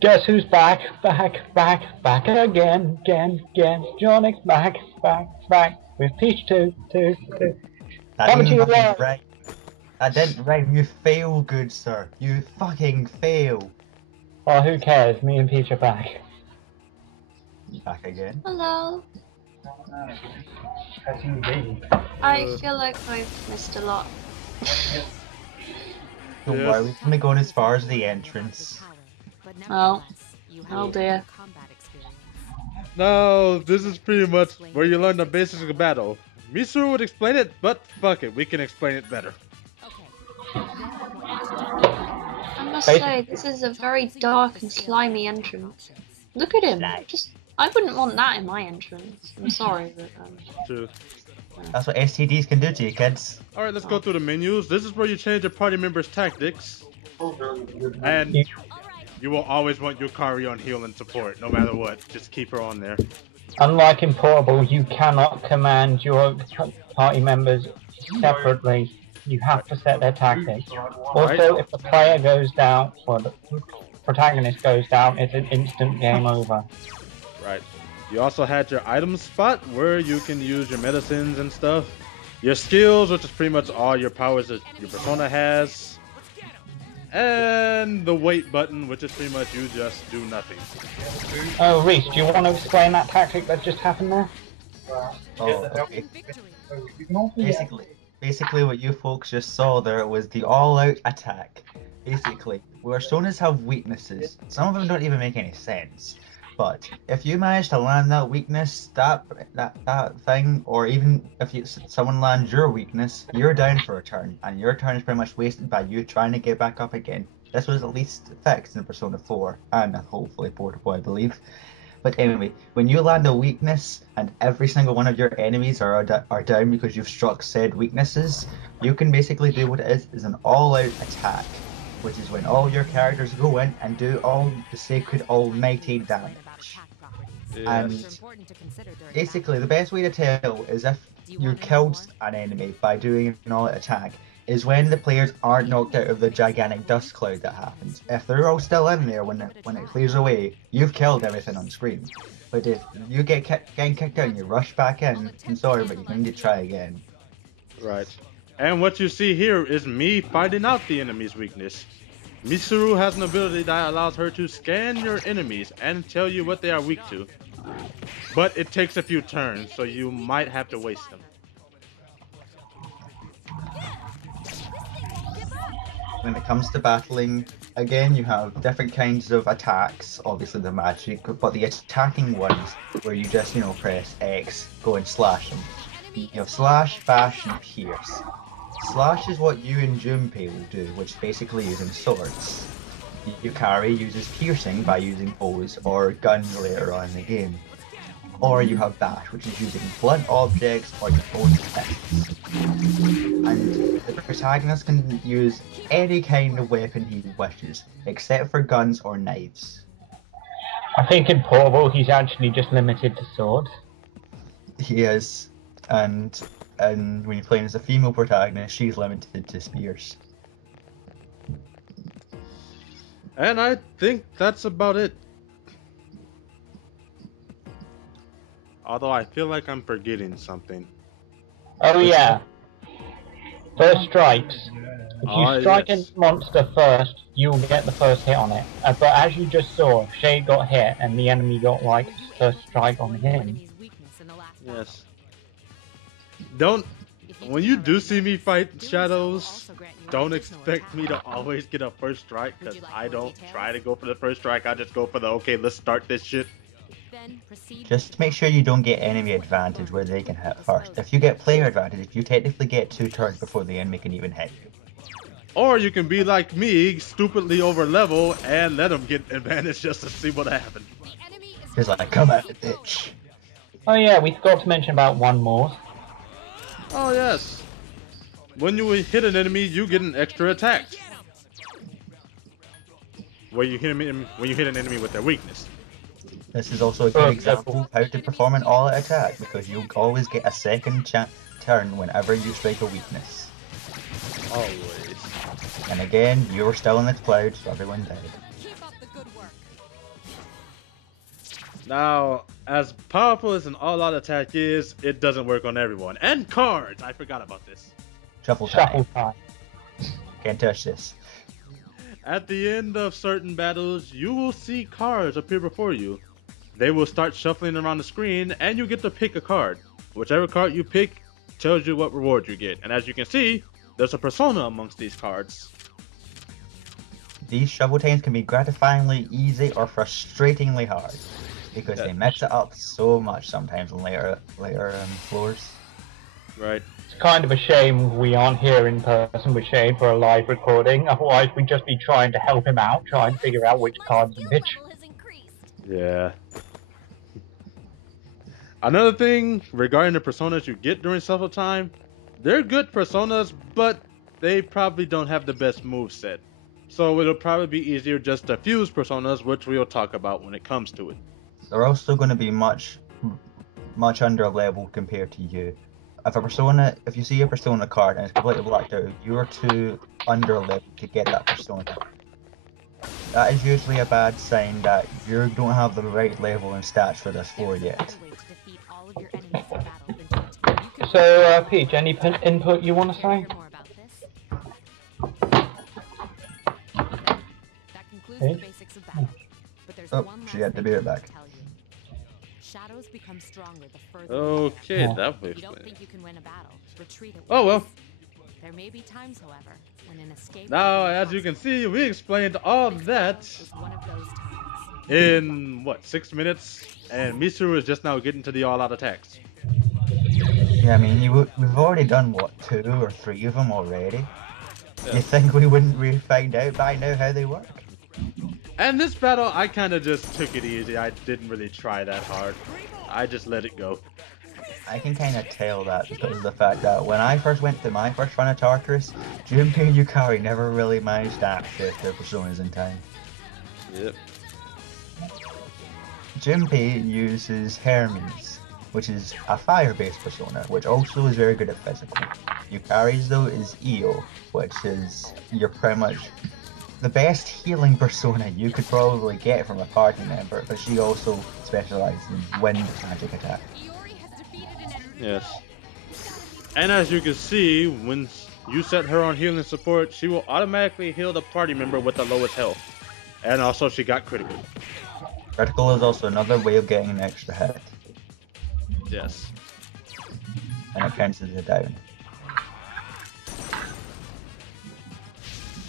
Guess who's back? Back again. Johnny's back. With Peach two. That Coming to didn't you fucking live. rhyme. That didn't rhyme. You fail, good sir. You fucking fail. Oh, who cares? Me and Peach are back. Back again. Hello. As you be. I feel like I've missed a lot. Don't Yes. worry, we're only going as far as the entrance. Oh. Oh dear. No, this is pretty much where you learn the basics of battle. Misuru would explain it, but fuck it, we can explain it better. I must say, this is a very dark and slimy entrance. Look at him. I wouldn't want that in my entrance. I'm sorry, but True. That's what STDs can do to you, kids. Alright, let's go through the menus. This is where you change your party members' tactics. And you will always want Yukari on heal and support, no matter what. Just keep her on there. Unlike in Portable, you cannot command your party members separately. You have to set their tactics. Also, if the player goes down, or the protagonist goes down, it's an instant game over. Right. You also had your item spot where you can use your medicines and stuff. Your skills, which is pretty much all your powers that your persona has. And the wait button, which is pretty much you just do nothing. Oh, Reese, do you want to explain that tactic that just happened there? Oh, okay. Basically what you folks just saw there was the all-out attack. Basically, we're shown as have weaknesses. Some of them don't even make any sense. But if you manage to land that weakness, that thing, or even if someone lands your weakness, you're down for a turn, and your turn is pretty much wasted by you trying to get back up again. This was at least fixed in Persona 4, and hopefully Portable, I believe. But anyway, when you land a weakness, and every single one of your enemies are down because you've struck said weaknesses, you can basically do what it is an all-out attack, which is when all your characters go in and do all the sacred almighty damage. Yes. And basically, the best way to tell is if you killed an enemy by doing an all-out attack is when the players aren't knocked out of the gigantic dust cloud that happens. If they're all still in there when it clears away, you've killed everything on screen. But if you get getting kicked out and you rush back in, I'm sorry, but you need to try again. Right. And what you see here is me finding out the enemy's weakness. Misuru has an ability that allows her to scan your enemies and tell you what they are weak to. But it takes a few turns, so you might have to waste them. When it comes to battling, again, you have different kinds of attacks. Obviously, the magic, but the attacking ones, where you just, press X, go and slash them. You have slash, bash, and pierce. Slash is what you and Junpei will do, which is basically using swords. Yukari uses piercing by using bows or guns later on in the game. Or you have bash, which is using blunt objects or your own fists. And the protagonist can use any kind of weapon he wishes, except for guns or knives. I think in Portable, he's actually just limited to swords. He is, and when you're playing as a female protagonist, she's limited to spears. And I think that's about it. Although I feel like I'm forgetting something. Oh yeah. First strikes. If you strike a monster first, you'll get the first hit on it. But as you just saw, Shay got hit and the enemy got first strike on him. Yes. When you do see me fight shadows, don't expect me to always get a first strike, because I don't try to go for the first strike. I just go for the, okay, let's start this shit. Just make sure you don't get enemy advantage where they can hit first. If you get player advantage, you technically get 2 turns before the enemy can even hit you. Or you can be like me, stupidly over level, and let them get advantage just to see what happens. He's like, come at it, bitch. Oh yeah, we forgot to mention about one more. Oh yes. When you hit an enemy, you get an extra attack. When you hit an enemy with their weakness. This is also a good example of how to perform an all-out attack, because you'll always get a second turn whenever you strike a weakness. Always. And again, you're still in the cloud, so everyone died. Now, as powerful as an all-out attack is, it doesn't work on everyone. And cards! I forgot about this. Shuffle time. Shuffle time. Can't touch this. At the end of certain battles, you will see cards appear before you. They will start shuffling around the screen, and you get to pick a card. Whichever card you pick tells you what reward you get. And as you can see, there's a persona amongst these cards. These shuffle times can be gratifyingly easy or frustratingly hard, because they mix it up so much sometimes on later floors. Right. It's kind of a shame we aren't here in person with Shane for a live recording. Otherwise, we'd just be trying to help him out, trying to figure out which cards are which. Yeah. Another thing regarding the personas you get during shuffle time, they're good personas, but they probably don't have the best moveset. So it'll probably be easier just to fuse personas, which we'll talk about when it comes to it. They're also going to be much under level compared to you. If you see a persona card and it's completely blacked out, you're too under level to get that persona. That is usually a bad sign that you don't have the right level and stats for this floor yet. So, Peach, any input you want to say? Oh, she had to be right back. Shadows become stronger the further Okay, Yeah. that will you don't explain think it. you can win a battle. Retreat at Oh well. once. There may be times, however, when an escape Now, as you can see, we explained all that is one of those times. in, what, 6 minutes? And Misuru is just now getting to the all-out attacks. Yeah, I mean, we've already done, what, 2 or 3 of them already? Yeah. You think we wouldn't really find out by now how they work? And this battle, I kind of just took it easy. I didn't really try that hard. I just let it go. I can kind of tell that because of the fact that when I first went to my first run of Tartarus, Junpei and Yukari never really managed to access their personas in time. Yep. Junpei uses Hermes, which is a fire-based persona, which also is very good at physical. Yukari's, though, is Io, which is you're pretty much the best healing persona you could probably get from a party member, but she also specializes in wind magic attack. Yes. And as you can see, when you set her on healing support, she will automatically heal the party member with the lowest health. And also, she got critical. Critical is also another way of getting an extra hit, Yes. and it counts as a down.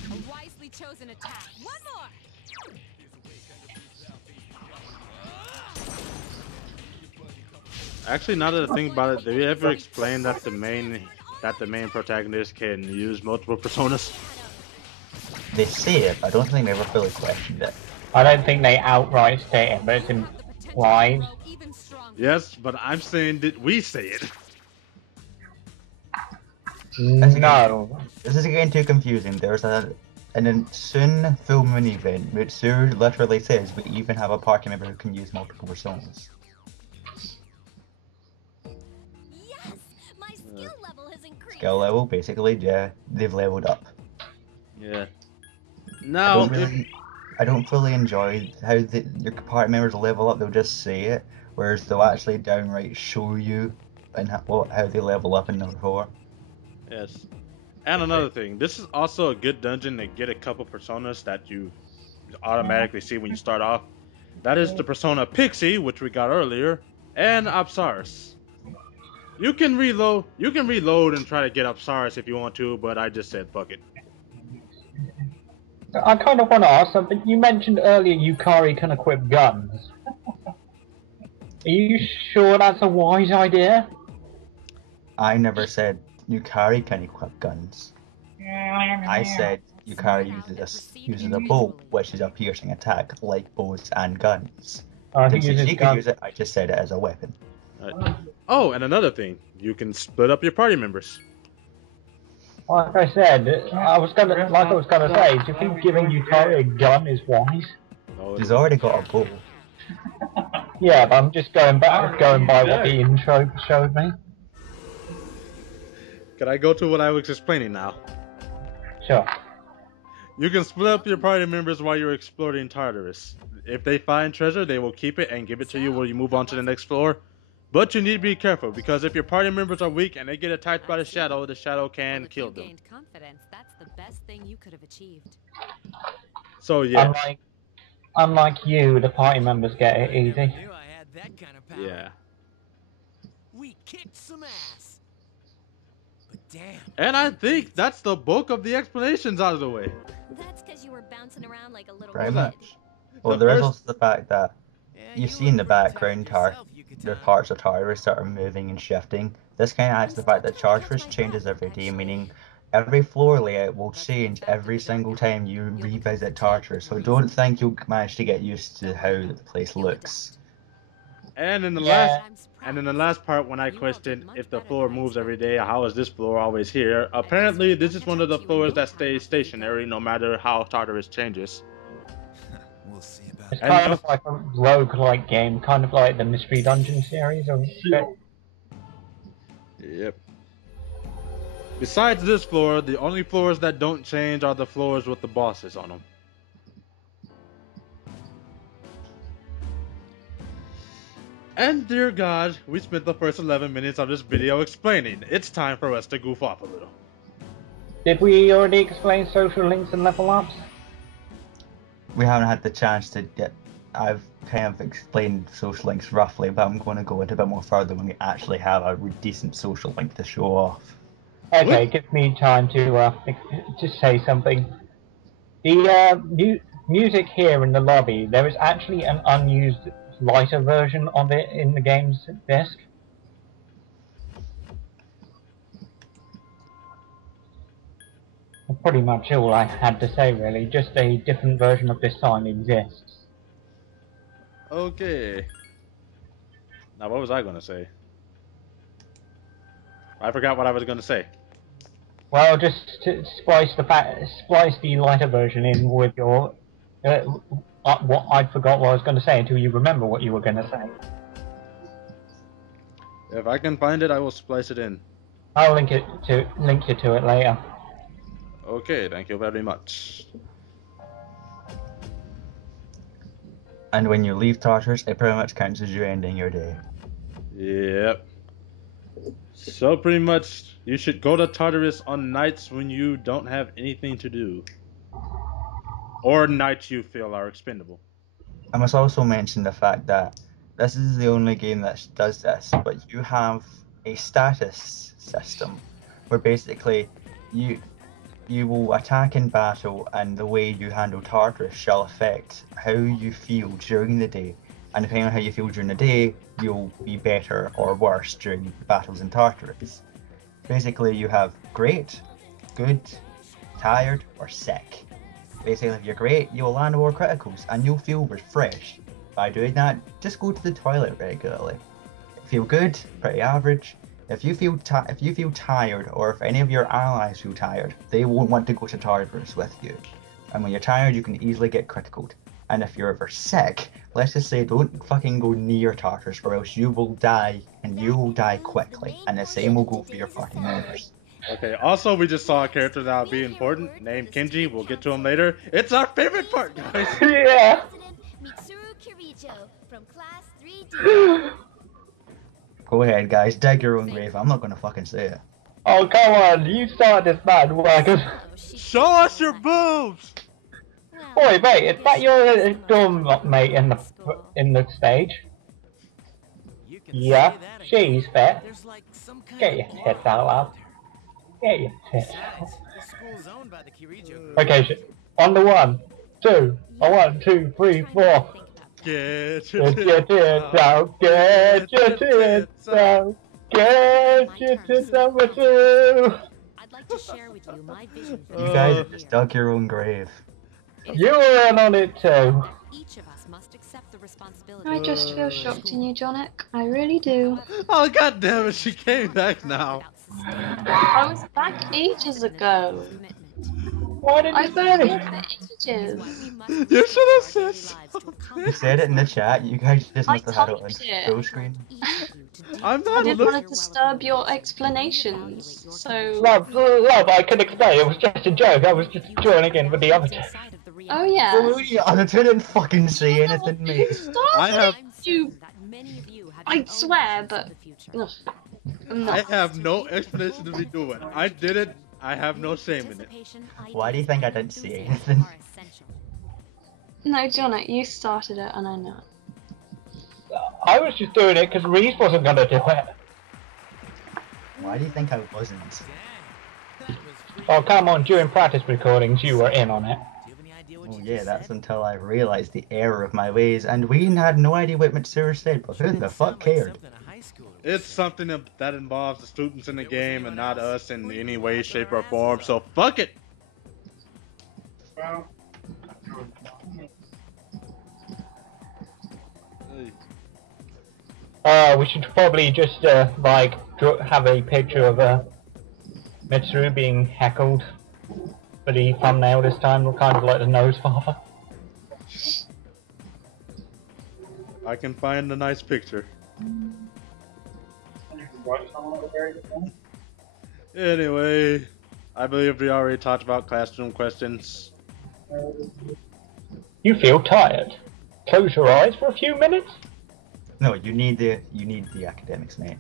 A wisely chosen attack. One more. Actually, now that I think about it, did we ever explain that the main protagonist can use multiple personas? They say it, but I don't think they ever fully questioned it. I don't think they outright state it, but it's implied. Even stronger. Yes, but I'm saying, did we say it? No. This is getting too confusing. There's an soon full moon event which Sue literally says we even have a party member who can use multiple personas. Yes, my skill level has increased. Skill level, basically, yeah, they've leveled up. Yeah. Now, I don't fully enjoy how your party members level up. They'll just say it, whereas they'll actually downright show you and how they level up in number 4. yes. And another thing, this is also a good dungeon to get a couple personas that you automatically see when you start off. That is the persona Pixie, which we got earlier, and Apsaris. You can reload and try to get Apsaris if you want to, but I just said fuck it. I kind of want to ask something. You mentioned earlier Yukari can equip guns. Are you sure that's a wise idea? I never said Yukari can equip guns. I said Yukari uses a bow, which is a piercing attack, like bows and guns. I Since think she can use it, I just said it as a weapon. Right. Oh, and another thing, you can split up your party members. Like I said, I was gonna say, do you think giving Yukari a gun is wise? No, She's already got a bow. Yeah, but I'm just going by what the intro showed me. Can I go to what I was explaining now? Sure. You can split up your party members while you're exploring Tartarus. If they find treasure, they will keep it and give it to you when you move on to the next floor. But you need to be careful, because if your party members are weak and they get attacked by the shadow can kill them. Gained confidence. That's the best thing you could have achieved. So yeah. Unlike you, the party members get it easy. Knew I had that kind of power. Yeah. We kicked some ass. But damn. And I think that's the bulk of the explanations out of the way. That's because you were bouncing around like a little Very kid. much. Well, there is also the fact that you see in the background there are parts of Tartarus that are moving and shifting. This kind of adds to the fact that Tartarus changes every day, meaning every floor layout will change every single time you revisit Tartarus. So don't think you'll manage to get used to how the place looks. And in the Yeah. last part, when I questioned if the floor moves every day, how is this floor always here? Apparently, this is one of the floors that stays stationary no matter how Tartarus changes. We'll see about It's And kind no- of like a roguelike game, kind of like the Mystery Dungeon series. Yep. Besides this floor, the only floors that don't change are the floors with the bosses on them. And dear God, we spent the first 11 minutes of this video explaining. It's time for us to goof off a little. Did we already explain social links and level ups? We haven't had the chance to get. I've kind of explained social links roughly, but I'm going to go into a bit more further when we actually have a decent social link to show off. Okay, give me time to say something. The music here in the lobby, there is actually an unused lighter version of it in the game's disc. That's pretty much all I had to say, really. Just a different version of this song exists. Okay. Now, what was I going to say? I forgot what I was going to say. Well, just to splice the lighter version in with your what I forgot what I was going to say until you remember what you were going to say. If I can find it, I will splice it in. I'll link you to it later. Okay, thank you very much. And when you leave Tartarus, it pretty much counts as you ending your day. Yep. So pretty much, you should go to Tartarus on nights when you don't have anything to do. Or nights you feel are expendable. I must also mention the fact that this is the only game that does this, but you have a status system where basically you will attack in battle, and the way you handle Tartarus shall affect how you feel during the day. And depending on how you feel during the day, you'll be better or worse during battles in Tartarus. Basically, you have great, good, tired, or sick. Basically, if you're great, you'll land more criticals and you'll feel refreshed. By doing that, just go to the toilet regularly. If you feel good, pretty average. If you feel tired, or if any of your allies feel tired, they won't want to go to Tartarus with you. And when you're tired, you can easily get criticaled. And if you're ever sick, let's just say don't fucking go near Tartarus, or else you will die, and you will die quickly. And the same will go for your party members. Okay, also we just saw a character that would be important, named Kenji. We'll get to him later. It's our favorite part, guys. Yeah. Mitsuru Kirijo from class 3D. Go ahead, guys, dig your own grave. I'm not gonna fucking say it. Oh, come on, you started this bad wagon. Show us your boobs! Oi, mate, is that your dorm mate in the stage? You can Yeah, say that she's again. fat. There's like some kind Get of your law. tits out loud. Get your tits out. Besides, the school's owned by the Kirijo group. Okay, on the 1, 2, 1, 2, 3, 4. Get your Get your tits out, get your tits out, get your tits out with you. I'd like to share with you my vision for You the guys year. just dug your own grave. You were in on it too. Each of us must accept the responsibility. I just feel shocked in you, Jonic. I really do. Oh, god damn it, she came back now. I was back ages ago. Why did you I've say been here it? for ages. You should have said something. You said it in the chat, you guys just must have had it on typed it. full screen. I'm I not didn't looking. want to disturb your explanations, so... Love, I can explain. It was just a joke. I was just joining in with the other two. Oh yeah. Oh, yeah, I didn't fucking say anything, mate. Stop I have- it, you. I swear, but ugh, I'm I not. have no explanation to be doing. I did it. I have no shame in it. Why do you think I didn't say anything? No, Jonah, you started it, and I know. I was just doing it because Reese wasn't gonna do it. Why do you think I wasn't? Oh, come on, during practice recordings, you were in on it. Oh yeah, that's until I realised the error of my ways, and we had no idea what Mitsuru said, but who the fuck cared? It's something that involves the students in the game and not us in any way, shape, or form. So fuck it. We should probably just like have a picture of Mitsuru being heckled for the thumbnail this time, kind of like the nose father. I can find a nice picture. Anyway, I believe we already talked about classroom questions. You feel tired? Close your eyes for a few minutes. No, you need the academics, mate.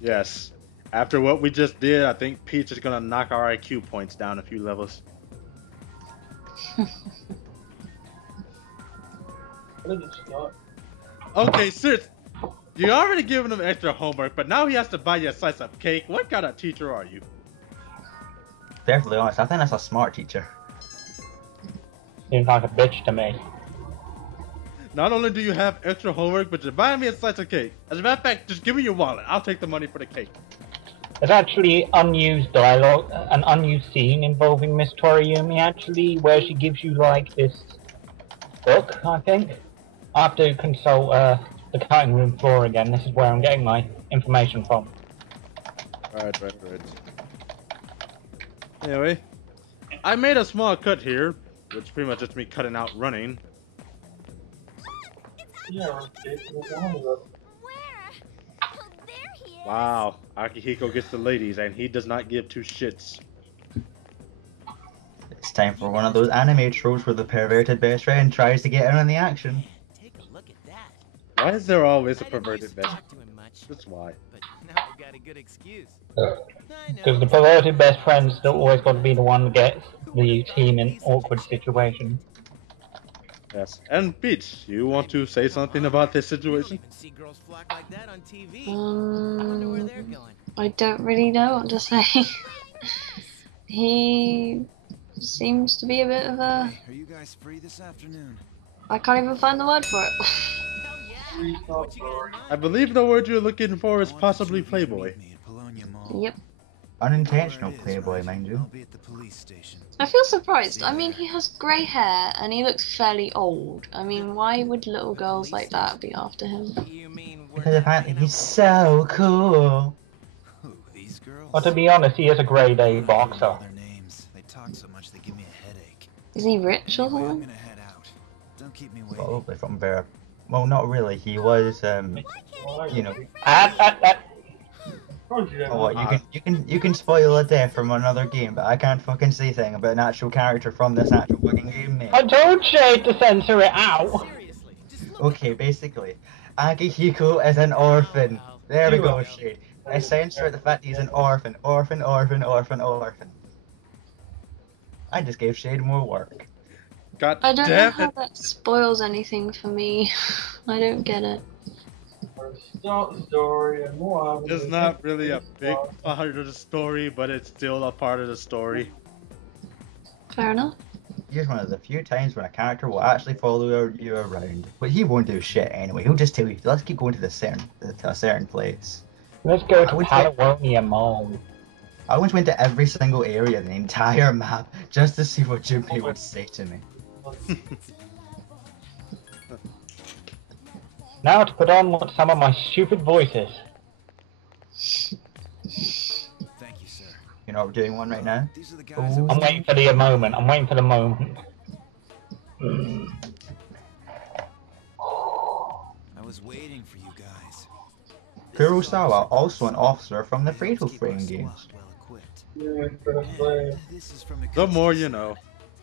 Yes. After what we just did, I think Peach is gonna knock our IQ points down a few levels. Okay, sis, you already given him extra homework, but now he has to buy you a slice of cake. What kind of teacher are you? Perfectly honest, I think that's a smart teacher. Seems like a bitch to me. Not only do you have extra homework, but you're buying me a slice of cake. As a matter of fact, just give me your wallet. I'll take the money for the cake. There's actually unused dialogue, an unused scene involving Miss Toriyumi actually, where she gives you like this book, I think. I have to consult the cutting room floor again. This is where I'm getting my information from. Right. Anyway, I made a small cut here, which is pretty much just me cutting out running. Where? Oh, there he is. Wow, Akihiko gets the ladies, and he does not give two shits. It's time for one of those anime tropes where the perverted best friend tries to get in on the action. Take a look at that. Why is there always a I didn't perverted used to best? talk to him much, That's why. but now I've got a good excuse. Because the perverted best friend's still always got to be the one that gets the team in awkward situations. Yes. And Peach, you want to say something about this You don't situation? even see girls flock like that on TV. I wonder where they're going. I don't really know what to say. He seems to be a bit of a. Hey, are you guys free this afternoon? I can't even find the word for it. Hell yeah. What you got in mind? I believe the word you're looking for is possibly playboy. Yep. Unintentional playboy, mind you. I'll be at the police station. I feel surprised. I mean, he has grey hair and he looks fairly old. I mean, why would little girls like that be after him? You mean we're Because not apparently hanging he's out so cool. with- Who, these girls? But to be honest, he is a grade A I don't know boxer. their names. They talk so much they give me a headache. Is he rich or Anyway, I'm something? gonna head out. Don't keep me waiting. Probably from there. Well, not really. He was, you know. Oh, what, you can spoil a death from another game, but I can't fucking say anything about an actual character from this actual fucking game, mate. I told Shade to censor it out. Seriously, just look. Okay, basically, Akihiko is an orphan. There we go, Shade. I censor the fact he's an orphan. Orphan. I just gave Shade more work. God I don't know damn how it! that spoils anything for me. I don't get it. It's not really a big part of the story, but it's still a part of the story. Fair enough. Here's one of the few times when a character will actually follow you around. But he won't do shit anyway. He'll just tell you, let's keep going to a certain place. Let's go to I would say- Patagonia Mall. I once went to every single area in the entire map just to see what Junpei would say to me. Now to put on some of my stupid voices. Thank you, sir. You know, we're doing one right now. These are the guys Ooh. that I'm waiting for the moment. I'm waiting for the moment. I was waiting for you guys. Kurosawa, also an officer from the Fatal Keep our Frame squad games. well equipped. And this is from a The good more you source. know.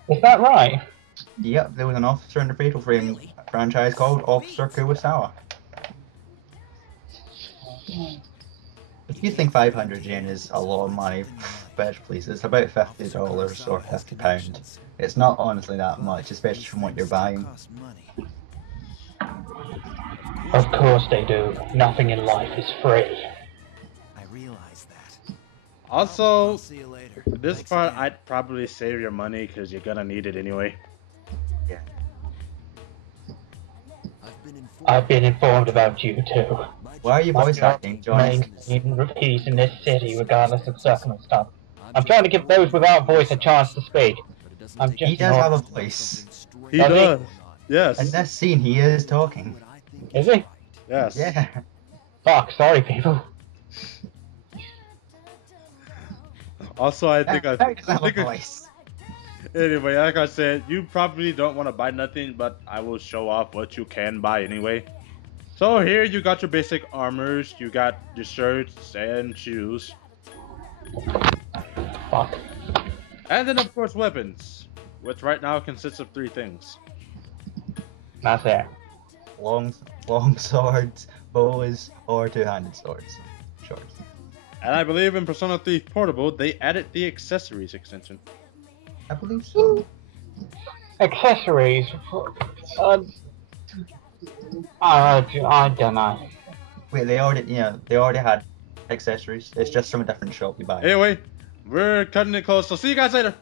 Is that right? Yep, there was an officer in the Fatal Frame franchise called Officer Kurosawa. If you think 500 yen is a lot of money, bitch, please, it's about $50 or £50. It's not honestly that much, especially from what you're buying. Of course they do. Nothing in life is free. I realize that. Also, I'll see you later. this Thanks part, again. I'd probably save your money because you're gonna need it anyway. Yeah. I've been informed about you too. Why are you voice acting, Johnny? Main peace in this city, regardless of circumstance. I'm trying to give those without voice a chance to speak. I'm just He does not... have a voice. He Does he? does. Yes. In this scene, he is talking. Is he? Yes. Yeah. Fuck, sorry people. Also, I think He doesn't have a voice. Anyway, like I said, you probably don't want to buy nothing, but I will show off what you can buy anyway. So here you got your basic armors, you got your shirts and shoes, Fuck. and then of course weapons, which right now consists of 3 things. That's it. Long swords, bows, or two-handed swords. Shorts. And I believe in Persona 3 Portable, they added the accessories extension. I believe so. Accessories. I don't know. Wait, they already had accessories. It's just from a different shop you buy. Anyway, we're cutting it close, so see you guys later.